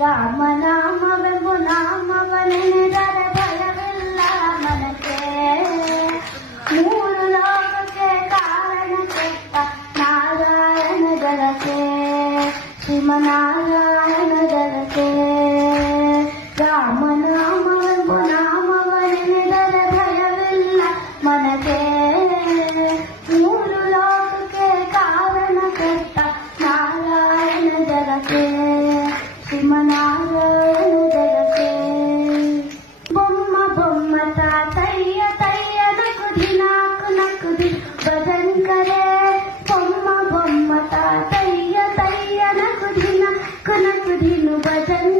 ರಾಮನಾಮವೆಂಬು ನಾಮವನೆನೆದರೆ ಭಯವಿಲ್ಲ ಮನಕ್ಕೆ. ಮೂರು ಲೋಕಕ್ಕೆ ಕಾರಣ ಕೆಟ್ಟ ನಾರಾಯಣ ಜಗಕ್ಕೆ, ಶ್ರೀಮನಾರಾಯಣ ಜಗಕ್ಕೆ. ರಾಮನಾಮವೆಂಬು ನಾಮವನೆನೆದರೆ ಭಯವಿಲ್ಲ ಮನಕ್ಕೆ. ಮೂರು ಲೋಕಕ್ಕೆ ಕಾರಣ ಕೆಟ್ಟ ನಾರಾಯಣ ಜಗಕ್ಕೆ, ಶ್ರೀಮನಾರಾಯಣ ಜಗಕ್ಕೆ. ಬೊಮ್ಮ ಬೊಮ್ಮ ತಾತಯ್ಯ ತಯ್ಯ ನಕುದಿ ನಾಕು ನಕುದಿ ಭಜನ್ ಕರೆ. ಬೊಮ್ಮ ಬೊಮ್ಮ ತಾತಯ್ಯ ತಯ್ಯ ನಕುದಿ ನಾಕು ನಕುದಿನು ಭಜನ್